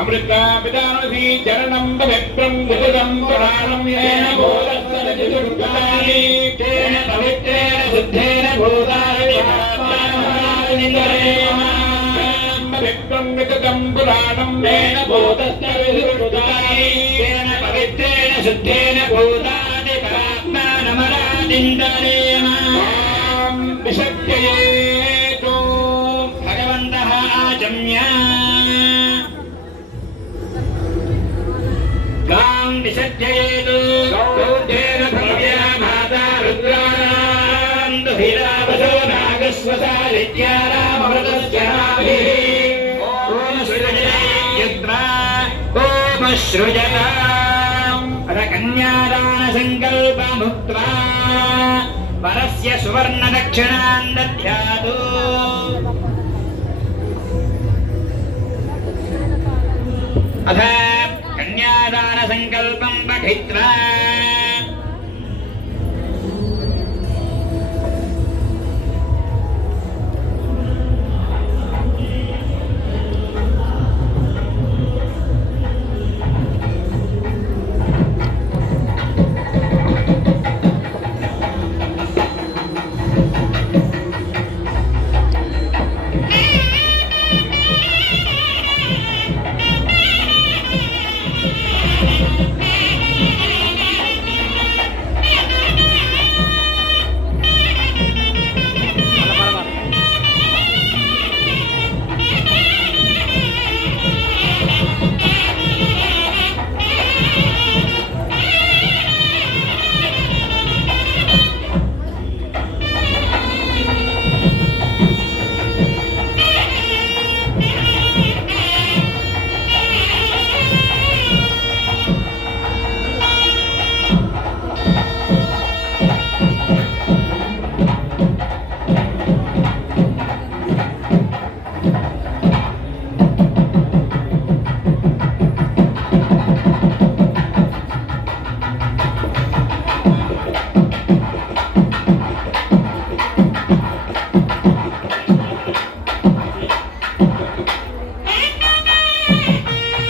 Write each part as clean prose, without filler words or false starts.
अमृतापितामसी चरणं पवित्रं बुधं पुराणं येन बोधस्तदजुर्गानि तेन पवित्रेण शुद्धेन भूतानि पवित्रं विततं पुराणं येन बोधस्तदजुर्गानि तेन पवित्रेण शुद्धेन भूतानि पाप्मानमरादिन्दरेम विशक्ययेतो भगवन्तः आचम्य निषज्जयेतु गौर्धेन भव्या माता रुद्राणां दुहिरावसो नागस्वसादित्यारामृतस्याभिः ॐ सृजयित्वा ॐ सृजताम् कन्यादानसङ्कल्पमुक्त्वा वरस्य सुवर्णदक्षिणां दद्यातु अथ कन्यादान संकल्पं पठित्वा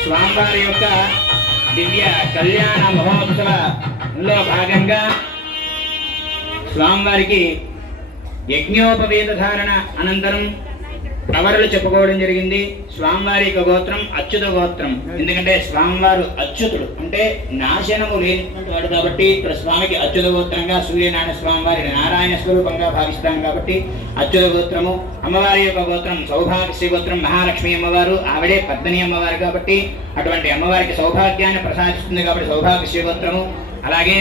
స్వామివారి యొక్క దివ్య కళ్యాణ మహోత్సవంలో భాగంగా స్వామివారికి యజ్ఞోపవేత ధారణ అనంతరం ప్రవరులు చెప్పుకోవడం జరిగింది. స్వామివారి యొక్క గోత్రం అచ్యుత గోత్రం. ఎందుకంటే స్వామివారు అచ్యుతుడు అంటే నాశనము లేనిటువంటి వాడు కాబట్టి ఇక్కడ స్వామికి అచ్యుత గోత్రంగా, సూర్యనారాయణ స్వామివారి నారాయణ స్వరూపంగా భావిస్తాం కాబట్టి అచ్యుత గోత్రము. అమ్మవారి యొక్క గోత్రం సౌభాగ్య గోత్రం. మహాలక్ష్మి అమ్మవారు ఆవిడే పద్మిని అమ్మవారు కాబట్టి అటువంటి అమ్మవారికి సౌభాగ్యాన్ని ప్రసాదిస్తుంది కాబట్టి సౌభాగ్య గోత్రము. అలాగే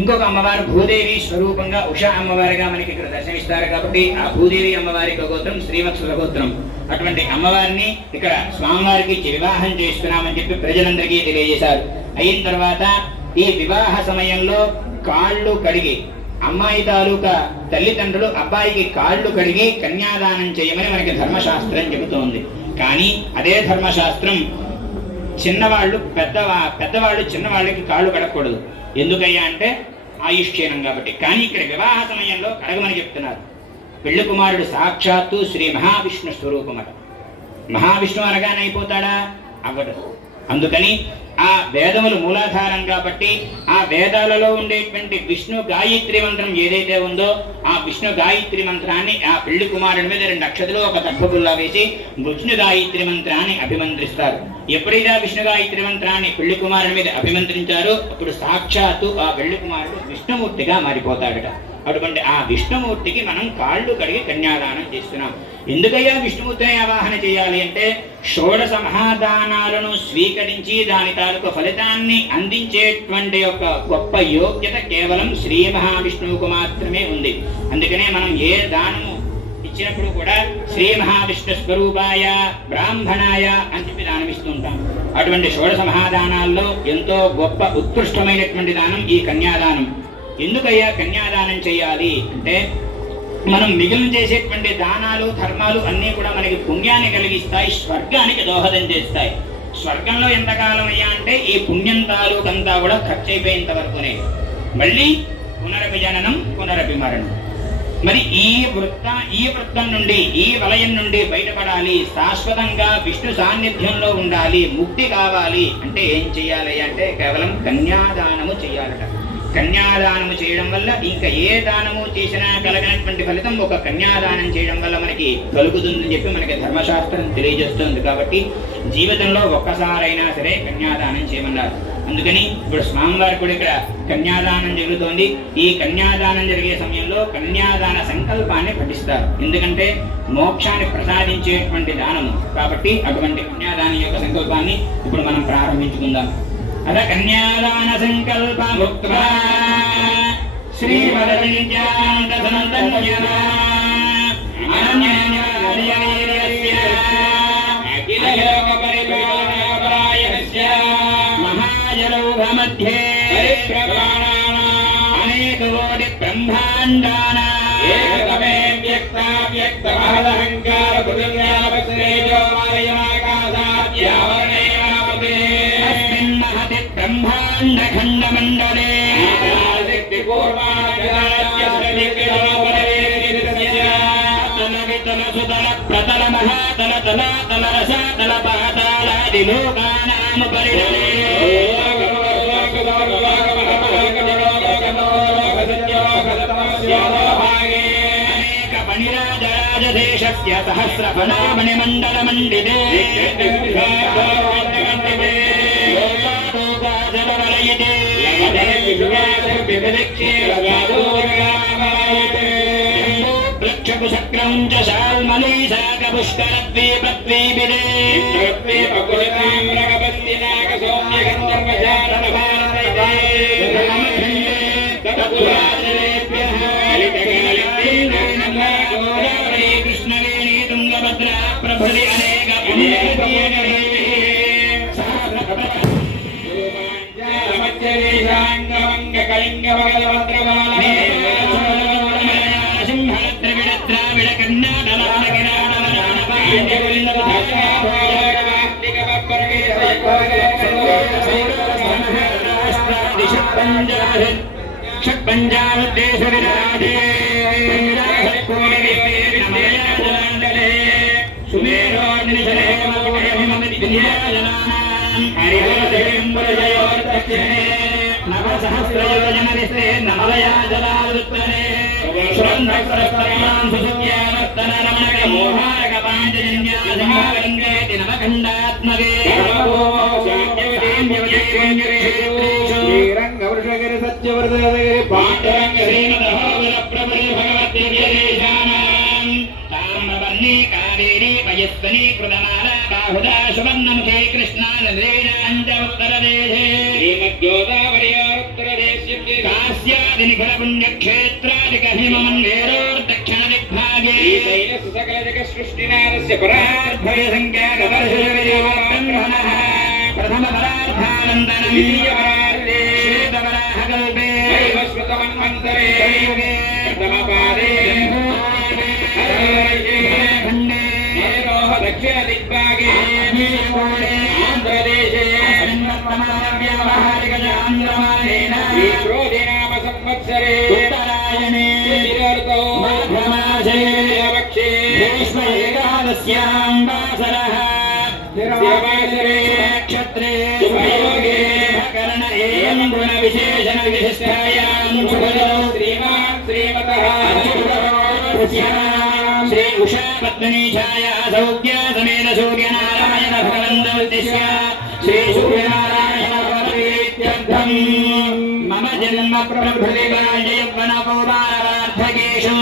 ఇంకొక అమ్మవారు భూదేవి స్వరూపంగా ఉషా అమ్మవారిగా మనకి ఇక్కడ దర్శనమిస్తారు కాబట్టి ఆ భూదేవి అమ్మవారి గోత్రం శ్రీవత్సల గోత్రం. అటువంటి అమ్మవారిని ఇక్కడ స్వామివారికి వివాహం చేస్తున్నామని చెప్పి ప్రజలందరికీ తెలియజేశారు. అయిన తర్వాత ఈ వివాహ సమయంలో కాళ్ళు కడిగి అమ్మాయి తాలూకా తల్లిదండ్రులు అబ్బాయికి కాళ్ళు కడిగి కన్యాదానం చేయమని మనకి ధర్మశాస్త్రం చెబుతోంది. కానీ అదే ధర్మశాస్త్రం చిన్నవాళ్ళు పెద్దవాళ్ళు చిన్నవాళ్ళకి కాళ్ళు కడగకూడదు. ఎందుకయ్యా అంటే ఆయుష్క్షీణం కాబట్టి. కానీ ఇక్కడ వివాహ సమయంలో కడగమని చెప్తున్నారు. పెళ్లి కుమారుడు సాక్షాత్తు శ్రీ మహావిష్ణు స్వరూపమట. మహావిష్ణు అనగానే అయిపోతాడా? అవ్వడు. అందుకని ఆ వేదములు మూలాధారం కాబట్టి ఆ వేదాలలో ఉండేటువంటి విష్ణు గాయత్రి మంత్రం ఏదైతే ఉందో ఆ విష్ణు గాయత్రి మంత్రాన్ని ఆ పెళ్లి కుమారుడి మీద 2 అక్షతలు ఒక దర్భపుల్లా వేసి విష్ణు గాయత్రి మంత్రాన్ని అభిమంత్రిస్తారు. ఎప్పుడైతే విష్ణు గాయత్రి మంత్రాన్ని పెళ్లి కుమారుడి మీద అభిమంత్రించారో అప్పుడు సాక్షాత్తు ఆ పెళ్లి కుమారుడు విష్ణుమూర్తిగా మారిపోతాడట. అటువంటి ఆ విష్ణుమూర్తికి మనం కాళ్ళు కడిగి కన్యాదానం చేస్తున్నాం. ఎందుకయ్యా విష్ణుమూర్తిని ఆవాహన చేయాలి అంటే షోడశ మహాదానాలను స్వీకరించి దాని తాలూకు ఫలితాన్ని అందించేటువంటి ఒక గొప్ప యోగ్యత కేవలం శ్రీ మహావిష్ణువుకు మాత్రమే ఉంది. అందుకనే మనం ఏ దానము ఇచ్చినప్పుడు కూడా శ్రీ మహావిష్ణు స్వరూపాయ బ్రాహ్మణాయ అని చెప్పి దానం ఇస్తుంటాం. అటువంటి షోడశ మహాదానాల్లో ఎంతో గొప్ప ఉత్కృష్టమైనటువంటి దానం ఈ కన్యాదానం. ఎందుకయ్యా కన్యాదానం చేయాలి అంటే మనం మిగిలిన చేసేటువంటి దానాలు ధర్మాలు అన్నీ కూడా మనకి పుణ్యాన్ని కలిగిస్తాయి, స్వర్గానికి దోహదం చేస్తాయి. స్వర్గంలో ఎంతకాలం అయ్యా అంటే ఈ పుణ్యం తాలూకంతా కూడా ఖర్చు అయిపోయేంత వరకునే, మళ్ళీ పునరపి జననం పునరపి మరణం. మరి ఈ వృత్తం నుండి ఈ వలయం నుండి బయటపడాలి, శాశ్వతంగా విష్ణు సాన్నిధ్యంలో ఉండాలి, ముక్తి కావాలి అంటే ఏం చెయ్యాలి అంటే కేవలం కన్యాదానము చెయ్యాలట. కన్యాదానము చేయడం వల్ల ఇంకా ఏ దానము చేసినా కలగనటువంటి ఫలితం ఒక కన్యాదానం చేయడం వల్ల మనకి కలుగుతుందని చెప్పి మనకి ధర్మశాస్త్రం తెలియజేస్తుంది. కాబట్టి జీవితంలో ఒక్కసారైనా సరే కన్యాదానం చేయమన్నారు. అందుకని ఇప్పుడు స్వామివారు కూడా ఇక్కడ కన్యాదానం జరుగుతోంది. ఈ కన్యాదానం జరిగే సమయంలో కన్యాదాన సంకల్పాన్ని పఠిస్తారు. ఎందుకంటే మోక్షాన్ని ప్రసాదించేటువంటి దానము కాబట్టి అటువంటి కన్యాదానం యొక్క సంకల్పాన్ని ఇప్పుడు మనం ప్రారంభించుకుందాం. అద కన్యాదాన సంకల్పముక్త్వా శ్రీవరవిద్యాంతసనందన్యనా అనన్యన్యార్యవీర్యస్య అఖిల లోక పరిపాలనాపరాయణస్య మహాజలౌఘమధ్యే పరిప్రమాణానాం అనేకకోటి బ్రహ్మాండానాం ఏకమే వ్యక్తావ్యక్తమహదహంకార భుజంగాపశ్రేజో వాయుమాకాశాద్యావరణే బ్రహ్మాండఖండమండలే సుతల ప్రతల మహాతల తల తల రసాతల పాతాళాది లోకానాం పరిణలే అనేక మణిరాజరాజదేశస్య సహస్రఫలామణిమండలమండితే కృష్ణవేణీ తుంగభద్రా ప్రభృతి అనేక నవసహస్రయోజన విస్తే నమలయా జలావృత్తనే సురన్ధరమాంసుఖ్యావర్తన రమణక మోహారక పాంచజన్యాధమారంగేతి నవఖండాత్మకే శ్రీరంగవృషగిరి సత్యవర్ధనగిరి పాండురంగ శ్రీమదహోదర ప్రభృతి భగవద్దివ్యదేశానాం తామ్రవర్ణీ కావేరీ పయస్వనీ కృతమాలా బాహుదా సువర్ణముఖే కృష్ణానద్రేణాంచ ఉత్తరదేశే శ్రీమద్గోదావర్యోత్తరదేశే కాశ్యాదినిఖిల పుణ్యక్షేత్రాదిక హిమమన్వేరోర్దక్షిణదిగ్భాగే సకల జగ సృష్టినారస్య పరార్భయ సంఖ్యాగవర్షవిజయోర్బ్రహ్మణః ప్రథమ పరార్థానందనం ద్వితీయపరార్థే శ్వేతవరాహకల్పే వైవస్వతమన్వంతరే కలియుగే ప్రథమపాదే ఖండే నేరోహ దక్షిణదిగ్భాగే ఆంధ్రదేశే వ్యావహారికజాంధ్రమానేన క్రోధినామ సంవత్సరే ఉత్తరాయణే శిరర్తో మాఘమాసే వక్షే భీష్మ ఏకాదశ్యాం వాసరః క్షత్రే विशिष्टायां शुभदो श्रीमतः श्री उषा पद्मनीछाया सौख्य समेत सूर्यनारायण भगवन्तोद्दिश्य श्री सूर्यनारायण भगवतीत्यर्थम् मम जन्म प्रभृतिवाय यौवनकौमारवार्धकेषु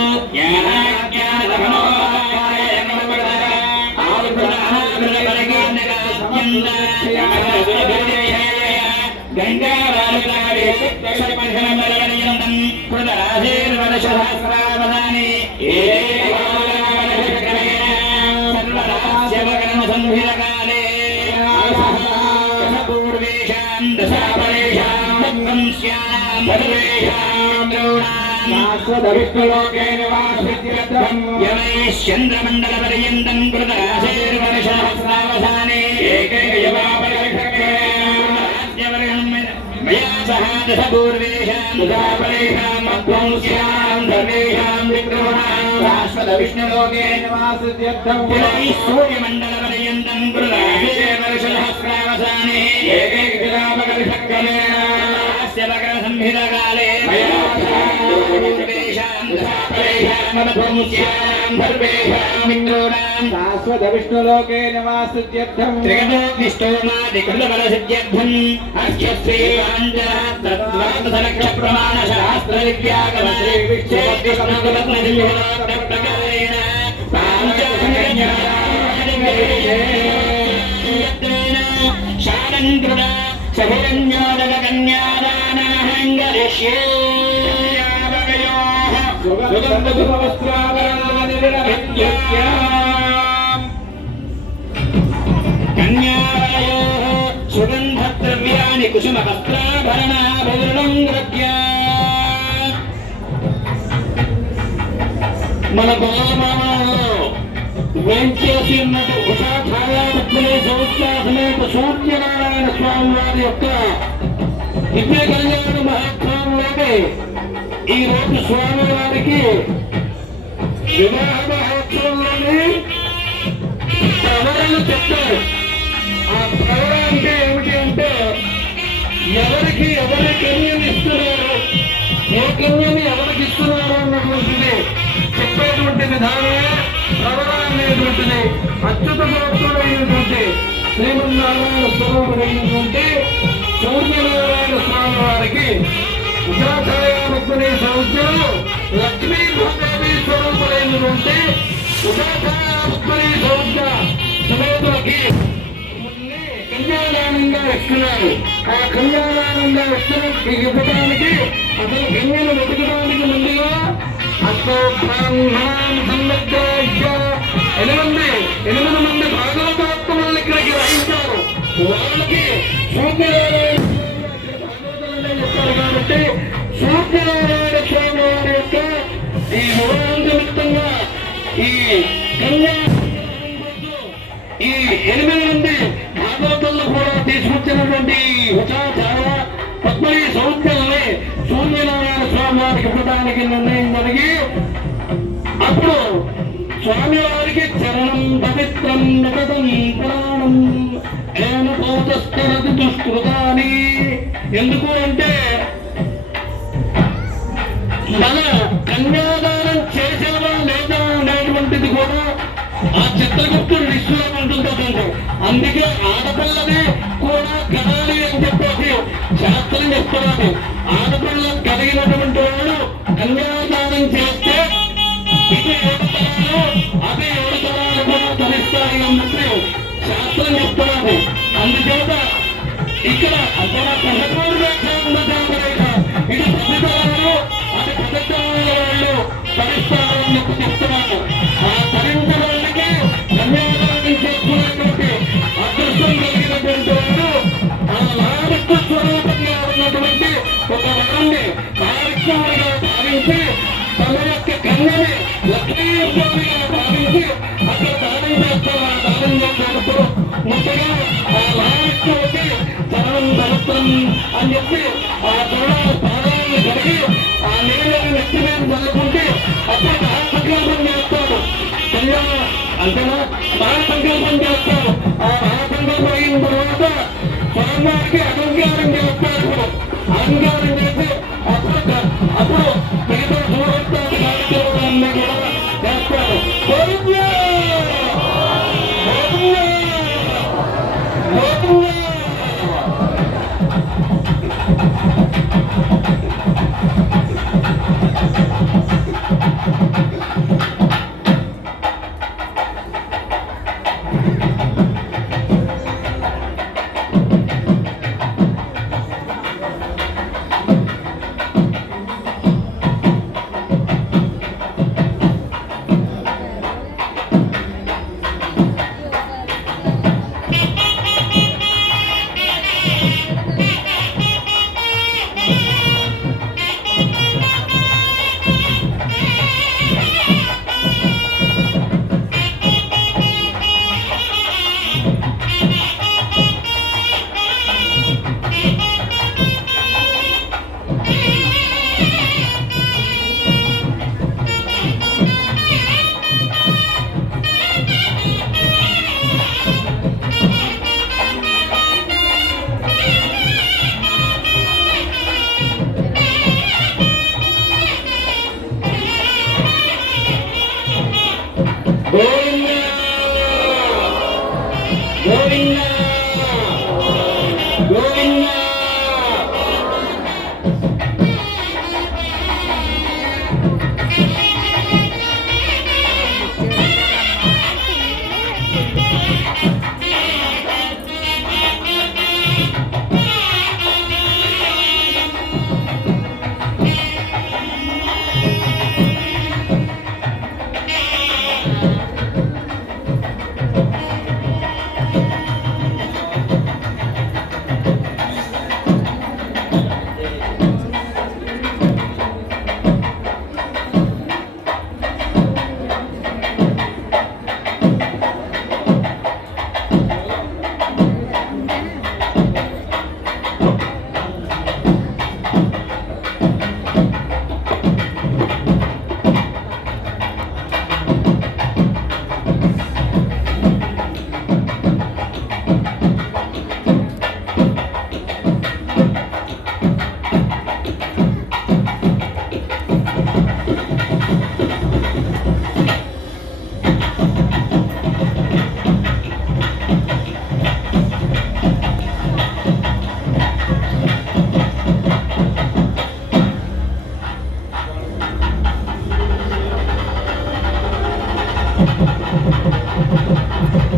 चंद्रमंडल पर्यंतं कृतराशेर्वर्षसहस्रावसाने मया सह दशपूर्वेषां दशापरेषां मध्वंस्यां धर्मेषां विग्रहाणां शाश्वतविष्णुलोके निवासत्यर्थं सूर्यमण्डल पर्यन्तं कृतराशेर्वर्षसहस्रावसाने एकैकजलापकर्षक्रमेण अस्य मकरसंहितकाले मया सह पूर्वेषां दशापरेषां मध्वंस्यां धर्मेषां विग्रहाणां शाश्वतविष्णुलोके निवासत्यर्थं त्रिगतोऽग्निष्टोमादिकृतबलसिद्ध्यर्थम् अस्य प्रमाणशास्त्रविद्यागमश्रीविष्णुप्रकारेण शानङ्कृता सहिरञ्जोदकन्यादानाहङ्गरिष्ये कन्यावयोः सुगन्धद्रव्याणि कुसुमवस्त्राभरणाभूषणं गृह्य మన బాలమాలలో వేంచేసి ఉన్నట్టు ఉషా ఛాయాపత్రులు సౌఖ్యాసమేత సూర్యనారాయణ స్వామి వారి యొక్క దివ్య కళ్యాణ మహోత్సవంలోకి ఈ రోజు స్వామి వారికి వివాహ మహోత్సవంలోని ప్రవరలు చెప్తారు. ఆ ప్రవర అంటే ఏమిటి అంటే ఎవరికి ఎవరి కన్యని ఇస్తున్నారు, ఏ కన్యని ఎవరికి ఇస్తున్నారు అన్నటువంటిది చెప్పేటువంటి విధానమే ప్రవర అనేటువంటిది. అత్యుత భక్తుడైనటువంటి శ్రీమన్నారాయణ స్వరూపుడైనటువంటి సూర్యనారాయణ స్వామి వారికి ఉషాఛాయాపద్మని సౌఖ్యము లక్ష్మీ భూదేవి స్వరూపుడైనటువంటి ఉషాఛాయాపద్మని సౌఖ్య సమేతులకి కన్యాదానంగా ఇస్తున్నారు. ఆ కన్యాదానంగా ఇవ్వడానికి అసలు కన్యను వెతకడానికి ముందుగా అసలు బ్రాహ్మణం సంలగ్న 8 మంది భాగవతోత్తములను ఇక్కడికి రాయించారు. వాళ్ళకి సూర్యనారాయణ చెప్పారు కాబట్టి సూర్యనారాయణ స్వామి వారి యొక్క ఈ వివాహం నిమిత్తంగా ఈ కన్యా ఈ 8 మంది భాగవతులను కూడా తీసుకొచ్చినటువంటి ఉషాచార పద్మని సౌఖ్యాలని సూర్యనారాయణ స్వామి వారికి ఇవ్వడానికి నిర్ణయం జరిగి అప్పుడు స్వామివారికి చరణం పవిత్రం నిగతం పురాణం ఏన పోతస్తరది దుష్కృతాని. ఎందుకు అంటే మన కన్యాదానం చేసేవా లేదా అనేటువంటిది కూడా ఆ చిత్రగుప్తుడు లిస్టులో ఉంటుందంటే అందుకే ఆడపిల్లనే కూడా కనాలి అని చెప్పేసి శాస్త్రం చెప్తున్నారు. ఆడపిల్ల కలిగినటువంటి వాడు కన్యాదానం చేస్తే ఇది 7 తరాలు అది 7 తరాలు కూడా ధరిస్తాయి అన్నట్టు శాస్త్రం చెప్తున్నారు. అందుచేత ఇక్కడ అక్కడ 11 రేఖ ఇది 10 తరాలు అది 10 తరాల వాళ్ళు ధరిస్తారు అని చెప్తున్నారు. ఆ ధరించిన వాళ్ళకి కన్యాదానం చేసుకునేటువంటి అదృష్టం కలిగినటువంటి వాడు ఆ మహావిష్ణు స్వరూపంగా ఉన్నటువంటి ఒక వరాన్ని కార్యక్రమంగా భావించి తన యొక్క కన్యని లక్ష్మీదేవిగా భావించి అక్కడ దానం చేస్తారు. ఆ దానం చేసినప్పుడు ముందుగా ఆ మహావిష్ణువుకి చరణం పవిత్రం అని చెప్పి ఆ చరణాల స్థానాలను కలిగి ఆ నీళ్ళని నెత్తి మీద చల్లుకుంటే అప్పుడు మహాసంకల్పం చేస్తాడు. కళ్యాణం అంతేనా మహాసంకల్పం చేస్తాడు. ఆ మహాసంకల్పం అయిన తర్వాత స్వామివారికి అలంకారం చేస్తాడు. అలంకారం చేసి Thank you.